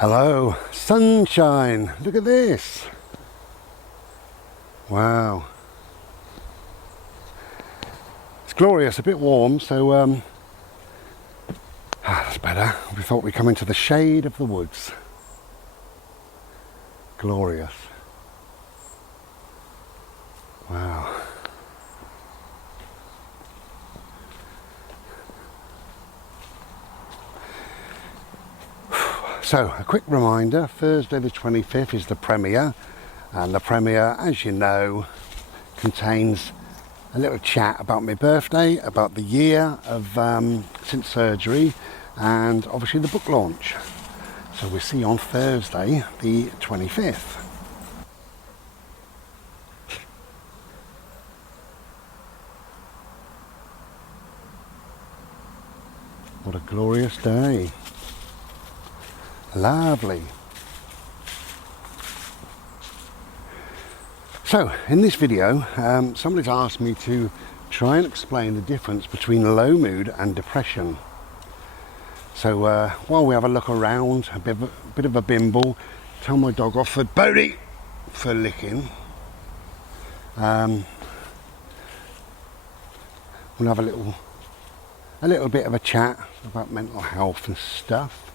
Hello, sunshine, look at this. Wow. It's glorious, a bit warm, so that's better. We thought we'd come into the shade of the woods. Glorious. Wow. So, a quick reminder, Thursday the 25th is the premiere, and the premiere, as you know, contains a little chat about my birthday, about the year of since surgery, and obviously the book launch. So we'll see you on Thursday the 25th. What a glorious day. Lovely. So in this video somebody's asked me to try and explain the difference between low mood and depression. So while we have a look around, a bit of a bimble, tell my dog off for Bodie for licking. We'll have a little bit of a chat about mental health and stuff.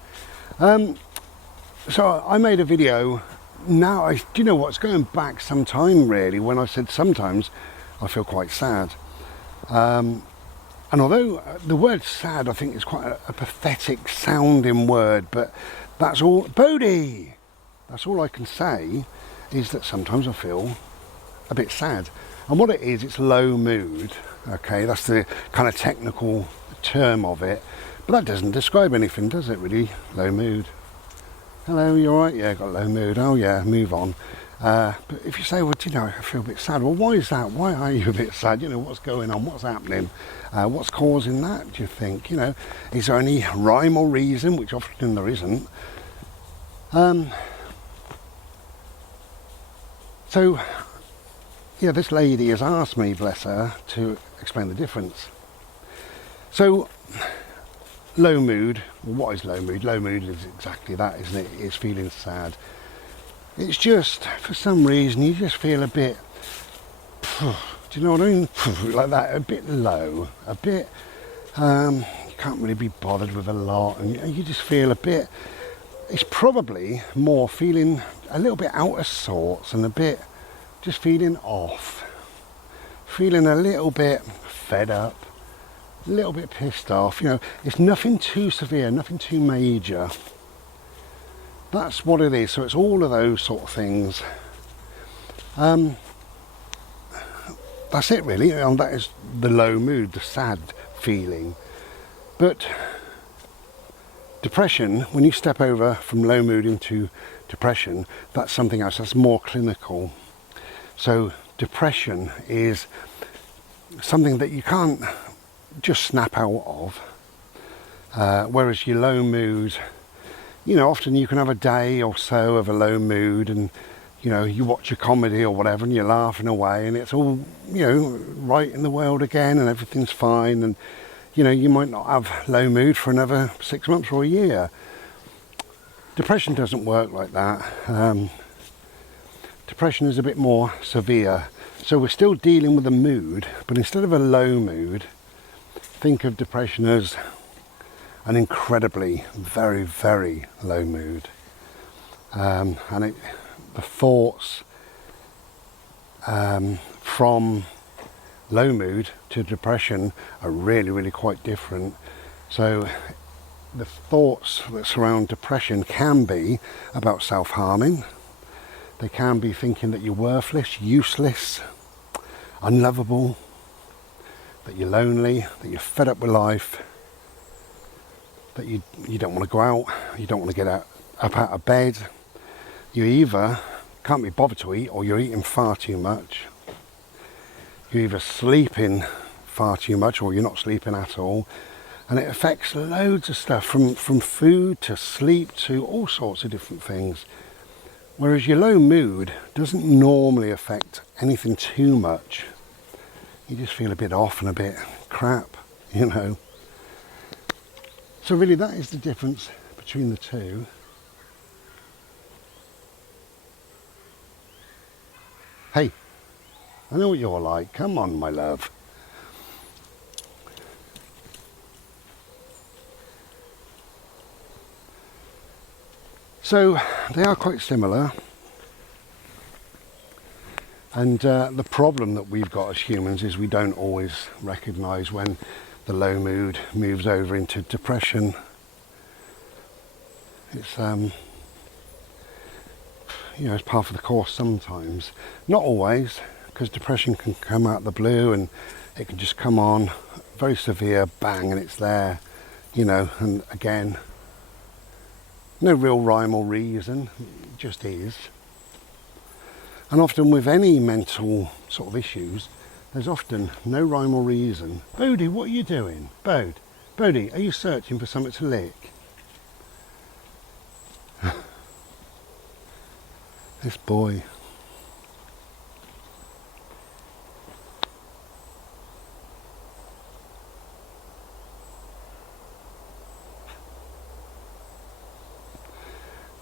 So I made a video now, do you know what's going back some time really, when I said sometimes I feel quite sad. And although the word sad I think is quite a pathetic sounding word, but that's all, Bodie! That's all I can say, is that sometimes I feel a bit sad. And what it is, it's low mood, okay, that's the kind of technical term of it. But that doesn't describe anything, does it really? Low mood. Hello, you alright? Yeah, got low mood. Oh yeah, move on. But if you say, well, do you know, I feel a bit sad. Well, why is that? Why are you a bit sad? You know, what's going on? What's happening? What's causing that, do you think? You know, is there any rhyme or reason? Which often there isn't. So, yeah, this lady has asked me, bless her, to explain the difference. So, low mood, well, what is low mood? Low mood is exactly that, isn't it? It's feeling sad. It's just, for some reason, you just feel a bit, do you know what I mean? Like that, a bit low, a bit, you can't really be bothered with a lot, and you just feel a bit, it's probably more feeling a little bit out of sorts and a bit, just feeling off, feeling a little bit fed up, a little bit pissed off. You know, it's nothing too severe, nothing too major. That's what it is. So it's all of those sort of things. That's it really, and that is the low mood, the sad feeling. But depression, when you step over from low mood into depression, that's something else, that's more clinical. So depression is something that you can't just snap out of, whereas your low mood, you know, often you can have a day or so of a low mood, and you know, you watch a comedy or whatever and you're laughing away and it's all, you know, right in the world again and everything's fine, and you know, you might not have low mood for another 6 months or a year. Depression doesn't work like that. Depression is a bit more severe, so we're still dealing with a mood, but instead of a low mood, think of depression as an incredibly, very, very low mood. And the thoughts from low mood to depression are really, really quite different. So the thoughts that surround depression can be about self-harming. They can be thinking that you're worthless, useless, unlovable, that you're lonely, that you're fed up with life, that you don't want to go out, you don't want to get up out of bed, you either can't be bothered to eat, or you're eating far too much, you're either sleeping far too much or you're not sleeping at all, and it affects loads of stuff, from food to sleep to all sorts of different things. Whereas your low mood doesn't normally affect anything too much. You just feel a bit off and a bit crap, you know. So really that is the difference between the two. Hey, I know what you're like. Come on, my love. So they are quite similar. And the problem that we've got as humans is we don't always recognise when the low mood moves over into depression. It's you know, it's part of the course sometimes. Not always, because depression can come out of the blue and it can just come on very severe, bang, and it's there, you know, and again, no real rhyme or reason, it just is. And often with any mental sort of issues, there's often no rhyme or reason. Bodie, what are you doing? Bodie, are you searching for something to lick? This boy.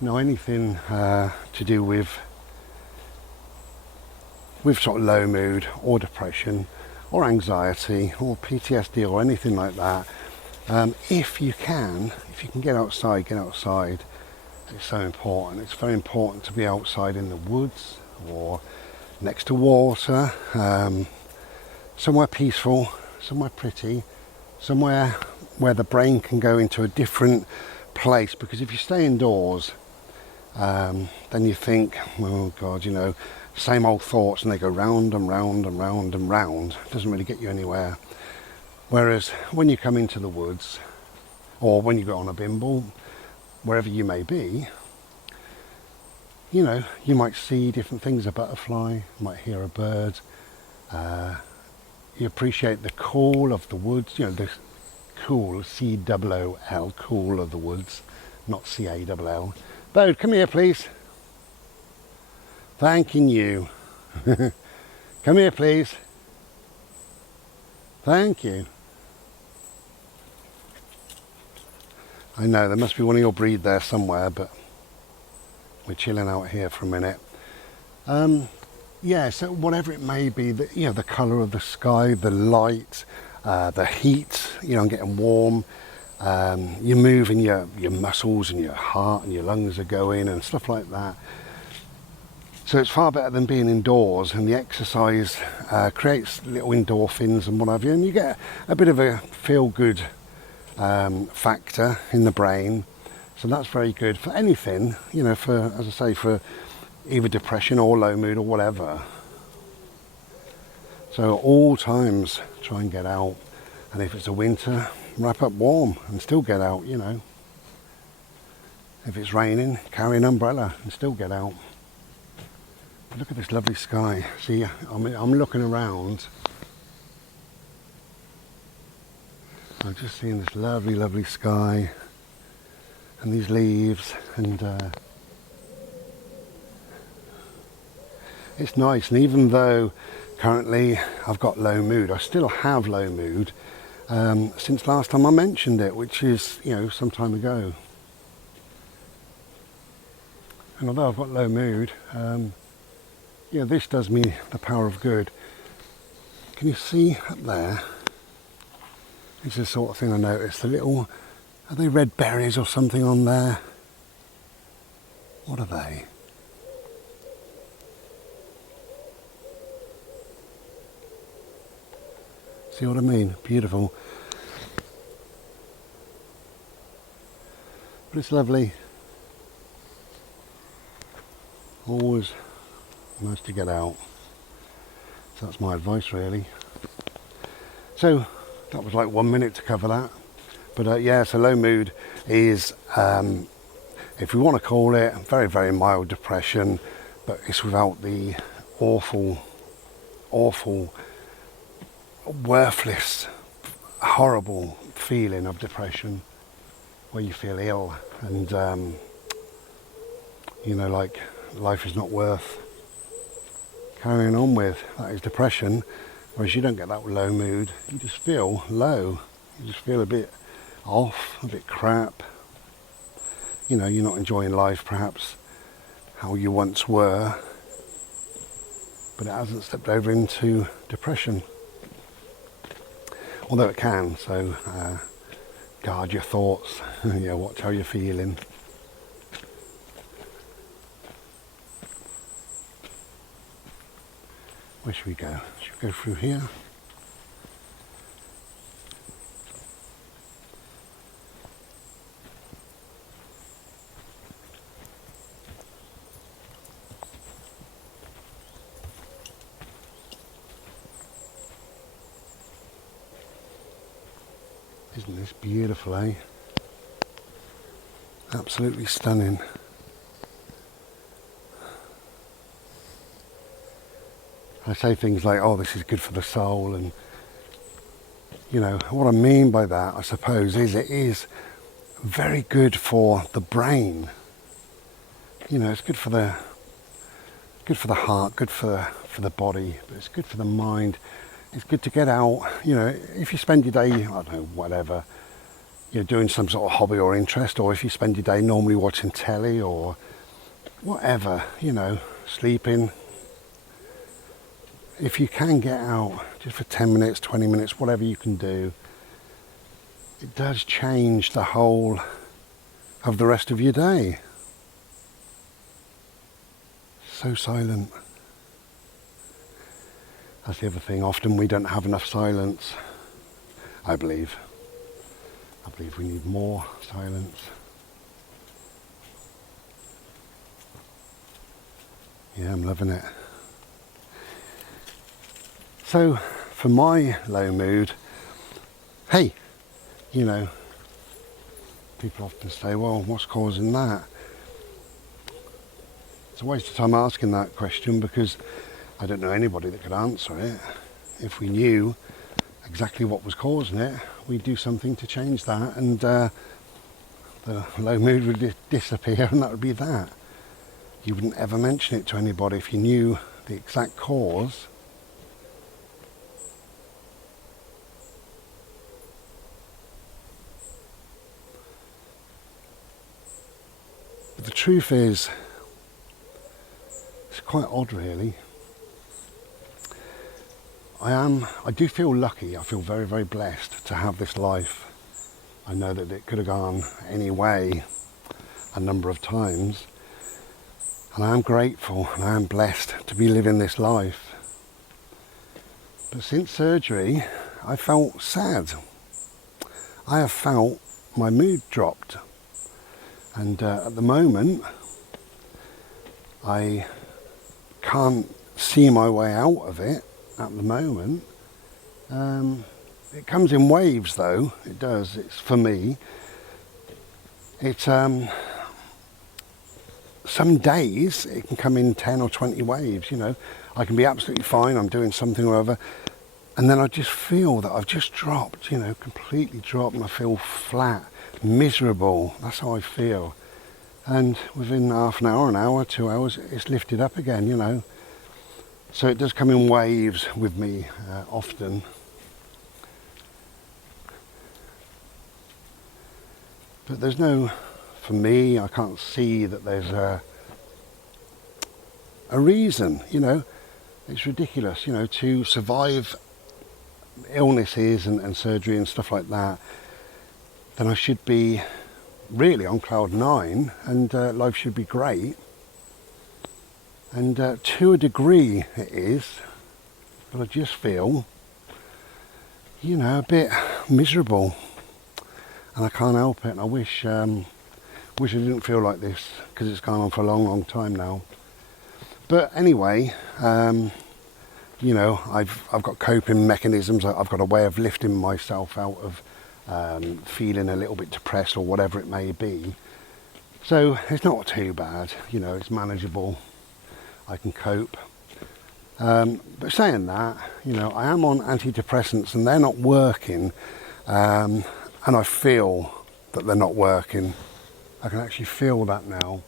Now anything to do with sort of low mood or depression or anxiety or PTSD or anything like that, if you can get outside, get outside. It's so important. It's very important to be outside in the woods or next to water, somewhere peaceful, somewhere pretty, somewhere where the brain can go into a different place, because if you stay indoors, then you think, oh God, you know, same old thoughts, and they go round and round and round and round. It doesn't really get you anywhere. Whereas when you come into the woods, or when you go on a bimble, wherever you may be, you know, you might see different things, a butterfly, you might hear a bird, you appreciate the cool of the woods, you know, the cool, C-O-O-L, cool of the woods, not C-A-L-L. Bode, come here please. Thanking you. Come here please. Thank you. I know, there must be one of your breed there somewhere, but we're chilling out here for a minute. Yeah, so whatever it may be, you know, the colour of the sky, the light, the heat, you know, and getting warm, you're moving your muscles and your heart and your lungs are going and stuff like that. So it's far better than being indoors, and the exercise creates little endorphins and what have you, and you get a bit of a feel-good factor in the brain. So that's very good for anything, you know, for, as I say, for either depression or low mood or whatever. So at all times try and get out, and if it's a winter, wrap up warm and still get out, you know. If it's raining, carry an umbrella and still get out. But look at this lovely sky. See, I'm looking around. I'm just seeing this lovely, lovely sky and these leaves, and it's nice. And even though currently I've got low mood, I still have low mood since last time I mentioned it, which is, you know, some time ago. And although I've got low mood, you know, this does me the power of good. Can you see up there? It's the sort of thing I noticed. The little, are they red berries or something on there? What are they? See what I mean? Beautiful. But it's lovely. Always nice to get out. So that's my advice really. So that was like 1 minute to cover that. But yeah, so low mood is, if we want to call it, very, very mild depression, but it's without the awful, worthless, horrible feeling of depression where you feel ill and, you know, like life is not worth carrying on with. That is depression. Whereas you don't get that with low mood, you just feel low, you just feel a bit off, a bit crap. You know, you're not enjoying life perhaps how you once were. but it hasn't slipped over into depression. Although it can, so guard your thoughts, watch how you're feeling. Where should we go? Should we go through here? Isn't this beautiful, eh? Absolutely stunning. I say things like, oh, this is good for the soul, and what I mean by that, I suppose, is it is very good for the brain. It's good for the heart, good for the body, but it's good for the mind. It's good to get out. If you spend your day, I don't know, whatever, you're doing some sort of hobby or interest, or if you spend your day normally watching telly or whatever, sleeping, if you can get out just for 10 minutes, 20 minutes, whatever you can do, it does change the whole of the rest of your day. So silent. That's the other thing. Often we don't have enough silence, I believe. I believe we need more silence. Yeah, I'm loving it. So, for my low mood, hey, people often say, well, what's causing that? It's a waste of time asking that question, because I don't know anybody that could answer it. If we knew exactly what was causing it, we'd do something to change that, and the low mood would disappear, and that would be that. You wouldn't ever mention it to anybody if you knew the exact cause. But the truth is, it's quite odd, really. I do feel lucky. I feel very, very blessed to have this life. I know that it could have gone any way a number of times, and I am grateful and I am blessed to be living this life. But since surgery, I felt sad. I have felt my mood dropped, and at the moment I can't see my way out of it at the moment. It comes in waves, though. It does. It's, for me, it's some days it can come in 10 or 20 waves. I can be absolutely fine, I'm doing something or other, and then I just feel that I've just dropped, completely dropped, and I feel flat, miserable. That's how I feel. And within half an hour, 2 hours, it's lifted up again, So it does come in waves with me often. But there's no, for me, I can't see that there's a reason, It's ridiculous, to survive illnesses and surgery and stuff like that. Then I should be really on cloud 9, and life should be great. And to a degree it is, but I just feel, a bit miserable, and I can't help it. And I wish I didn't feel like this, because it's gone on for a long, long time now. But anyway, I've got coping mechanisms. I've got a way of lifting myself out of feeling a little bit depressed or whatever it may be. So it's not too bad, it's manageable. I can cope. But saying that, I am on antidepressants and they're not working, and I feel that they're not working. I can actually feel that now.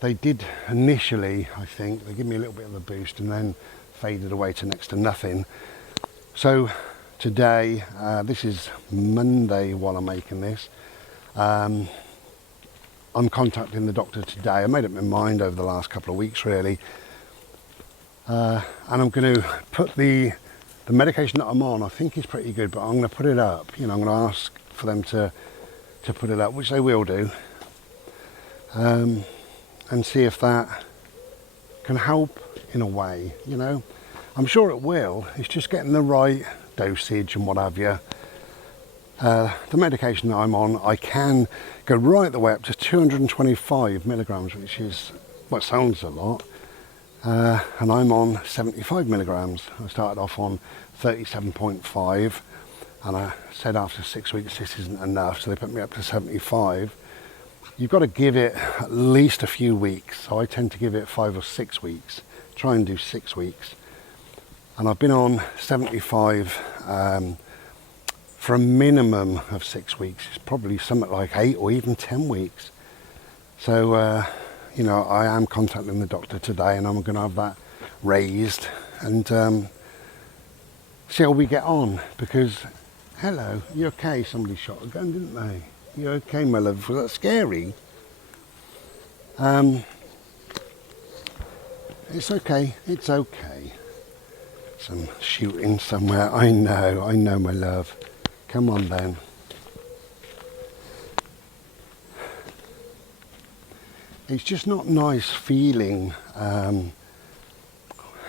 They did initially, I think, they give me a little bit of a boost and then faded away to next to nothing. So today, this is Monday while I'm making this, I'm contacting the doctor today. I made up my mind over the last couple of weeks, really. and I'm going to put the medication that I'm on. I think is pretty good, but I'm going to put it up. I'm going to ask for them to put it up, which they will do, and see if that can help in a way. I'm sure it will. It's just getting the right dosage and what have you. The medication that I'm on, I can go right the way up to 225 milligrams, which is what sounds a lot, and I'm on 75 milligrams. I started off on 37.5, and I said after 6 weeks this isn't enough, so they put me up to 75. You've got to give it at least a few weeks, so I tend to give it 5 or 6 weeks, try and do 6 weeks, and I've been on 75 for a minimum of 6 weeks. It's probably something like 8 or even 10 weeks. So, I am contacting the doctor today, and I'm going to have that raised and see how we get on. Because, hello, you okay? Somebody shot a gun, didn't they? You okay, my love? Was that scary? It's okay. It's okay. Some shooting somewhere. I know, my love. Come on then. It's just not nice feeling,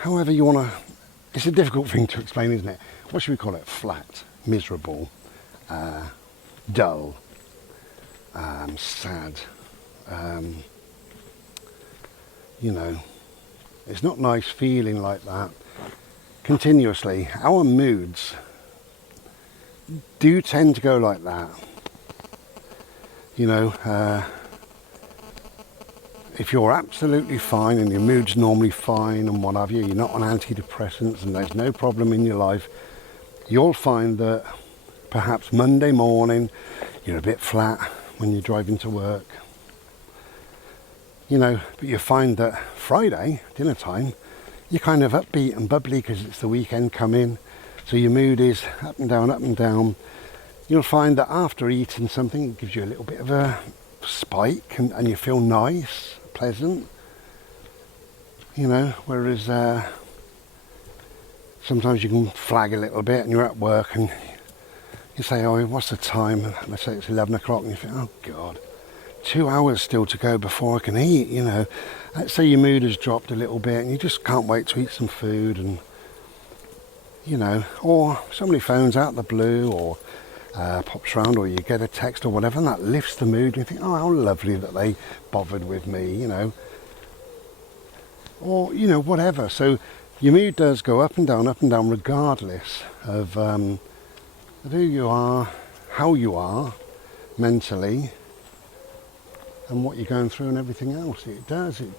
however you want to, it's a difficult thing to explain, isn't it? What should we call it? Flat, miserable, dull, sad, it's not nice feeling like that continuously. Our moods do tend to go like that. If you're absolutely fine and your mood's normally fine and what have you, you're not on antidepressants and there's no problem in your life, you'll find that perhaps Monday morning you're a bit flat when you're driving to work. But you find that Friday, dinner time, you're kind of upbeat and bubbly because it's the weekend coming. So your mood is up and down, up and down. You'll find that after eating something, it gives you a little bit of a spike and you feel nice, pleasant. Whereas sometimes you can flag a little bit and you're at work and you say, oh, what's the time? And they say it's 11 o'clock and you think, oh God, 2 hours still to go before I can eat, Let's say your mood has dropped a little bit and you just can't wait to eat some food and or somebody phones out the blue or pops around, or you get a text or whatever, and that lifts the mood and you think, oh, how lovely that they bothered with me, or whatever. So your mood does go up and down regardless of who you are, how you are mentally, and what you're going through and everything else. It does, it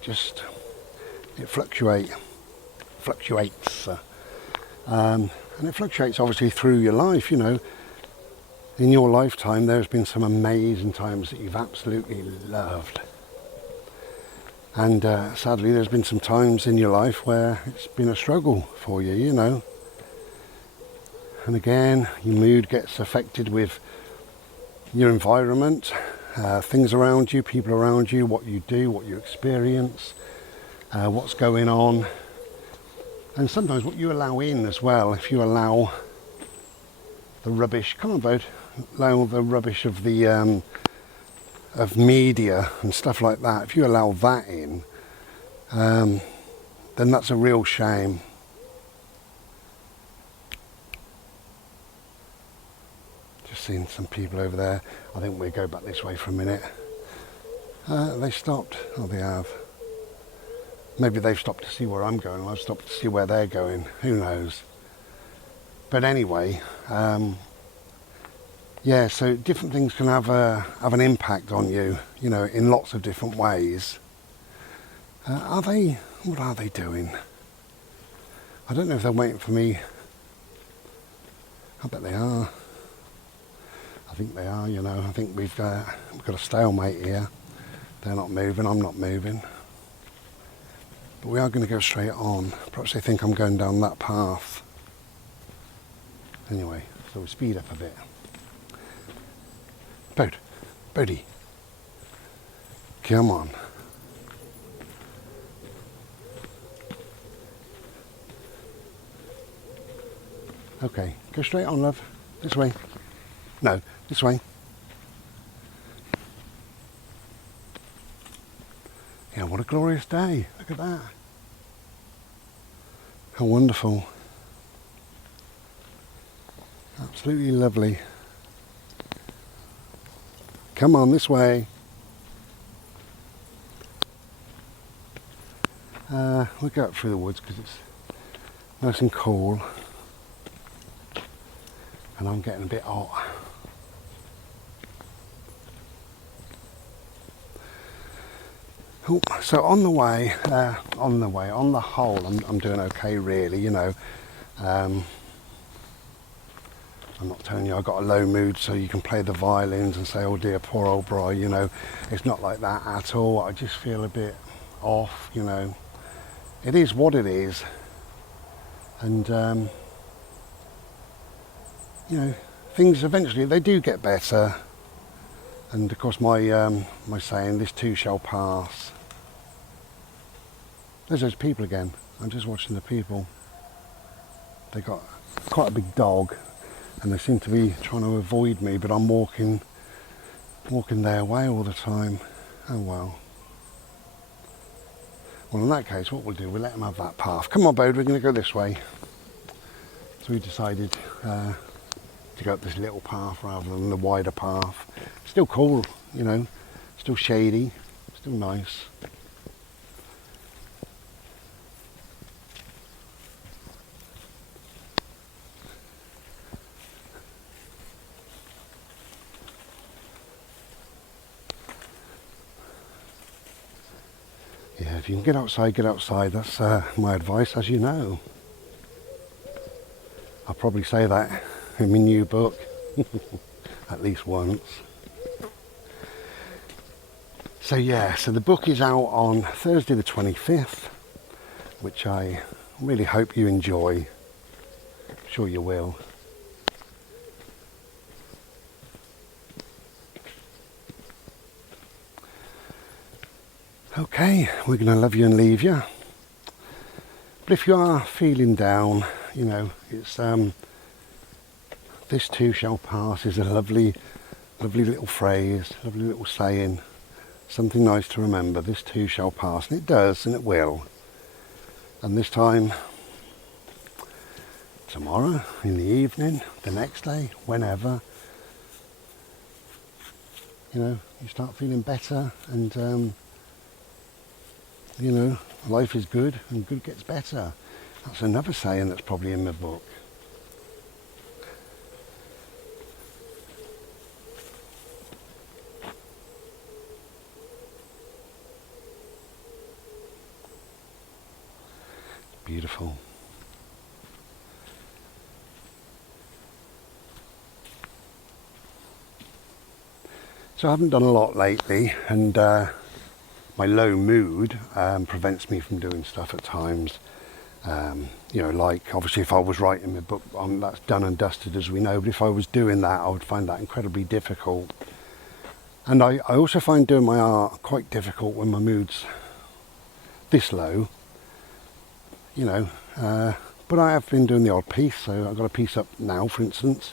fluctuates. And it fluctuates obviously through your life. In your lifetime there's been some amazing times that you've absolutely loved, and sadly there's been some times in your life where it's been a struggle for you, and again your mood gets affected with your environment, things around you, people around you, what you do, what you experience, what's going on. And sometimes what you allow in as well. If you allow the rubbish, allow the rubbish of the of media and stuff like that. If you allow that in, then that's a real shame. Just seeing some people over there. I think we'll go back this way for a minute. They stopped. Oh, they have. Maybe they've stopped to see where I'm going, or I've stopped to see where they're going. Who knows? But anyway, so different things can have an impact on you, in lots of different ways. What are they doing? I don't know if they're waiting for me. I bet they are. I think they are, I think we've got a stalemate here. They're not moving, I'm not moving. But we are going to go straight on. Perhaps they think I'm going down that path. Anyway, so we speed up a bit. Bodie. Come on. Okay, go straight on, love. This way. No, this way. Yeah, what a glorious day. Look at that. How wonderful. Absolutely lovely. Come on, this way. We'll go up through the woods because it's nice and cool. And I'm getting a bit hot. Ooh, so on the whole, I'm doing okay, really. You know, I'm not telling you I got a low mood so you can play the violins and say, oh dear, poor old Bri. You know, it's not like that at all. I just feel a bit off. You know, it is what it is, and you know, things eventually they do get better. And of course, my saying, "This too shall pass." There's those people again. I'm just watching the people. They got quite a big dog, and they seem to be trying to avoid me. But I'm walking their way all the time. Oh well. Well, in that case, what we'll do, we'll let them have that path. Come on, Bode, we're going to go this way. So we decided to go up this little path rather than the wider path. Still cool, you know. Still shady. Still nice. Yeah, if you can get outside, get outside. That's my advice, as you know. I'll probably say that in my new book, at least once. So yeah, so the book is out on Thursday the 25th, which I really hope you enjoy. I'm sure you will. Okay, we're going to love you and leave you. But if you are feeling down, you know, it's this too shall pass is a lovely little phrase, lovely little saying, something nice to remember. This too shall pass, and it does, and it will. And this time, tomorrow, in the evening, the next day, whenever, you know, you start feeling better, and you know, life is good and good gets better. That's another saying that's probably in my book. Beautiful. So I haven't done a lot lately, and my low mood prevents me from doing stuff at times. You know, like obviously if I was writing my book, that's done and dusted, as we know, but if I was doing that, I would find that incredibly difficult. And I also find doing my art quite difficult when my mood's this low, you know. But I have been doing the odd piece, so I've got a piece up now, for instance,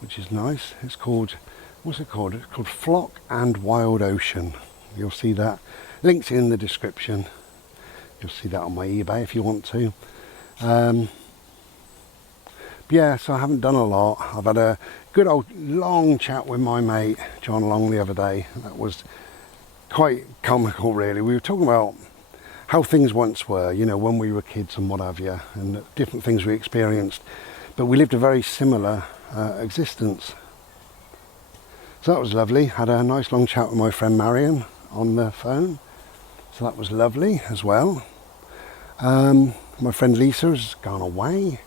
which is nice. It's called, what's it called? It's called Flock and Wild Ocean. You'll see that. Links in the description. You'll see that on my eBay if you want to. Yeah, so I haven't done a lot. I've had a good old long chat with my mate John Long the other day. That was quite comical, really. We were talking about how things once were, you know, when we were kids and what have you, and different things we experienced. But we lived a very similar existence. So that was lovely. Had a nice long chat with my friend Marion on the phone. So that was lovely as well. My friend Lisa has gone away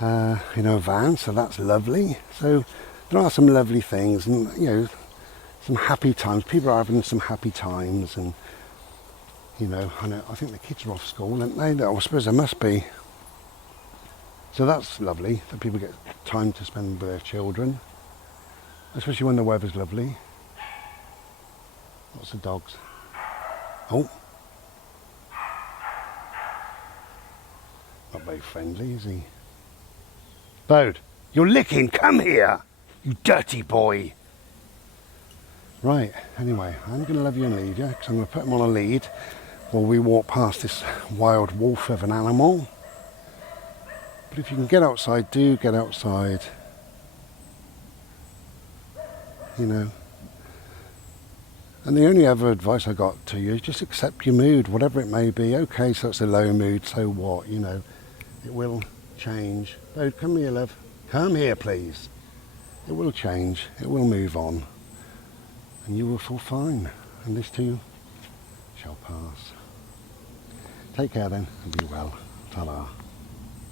in her van, so that's lovely. So there are some lovely things, and you know, some happy times. People are having some happy times, and you know, I think the kids are off school, aren't they? I suppose they must be. So that's lovely that people get time to spend with their children, especially when the weather's lovely. Lots of dogs. Oh. Not very friendly, is he? Bode, you're licking, come here, you dirty boy. Right, anyway, I'm going to love you and leave you, because I'm going to put him on a lead while we walk past this wild wolf of an animal. But if you can get outside, do get outside. You know. And the only other advice I got to you is just accept your mood, whatever it may be. Okay, so it's a low mood, so what, you know. It will change. Bode, come here, love. Come here, please. It will change. It will move on. And you will feel fine. And this too shall pass. Take care then, and be well. Ta-da.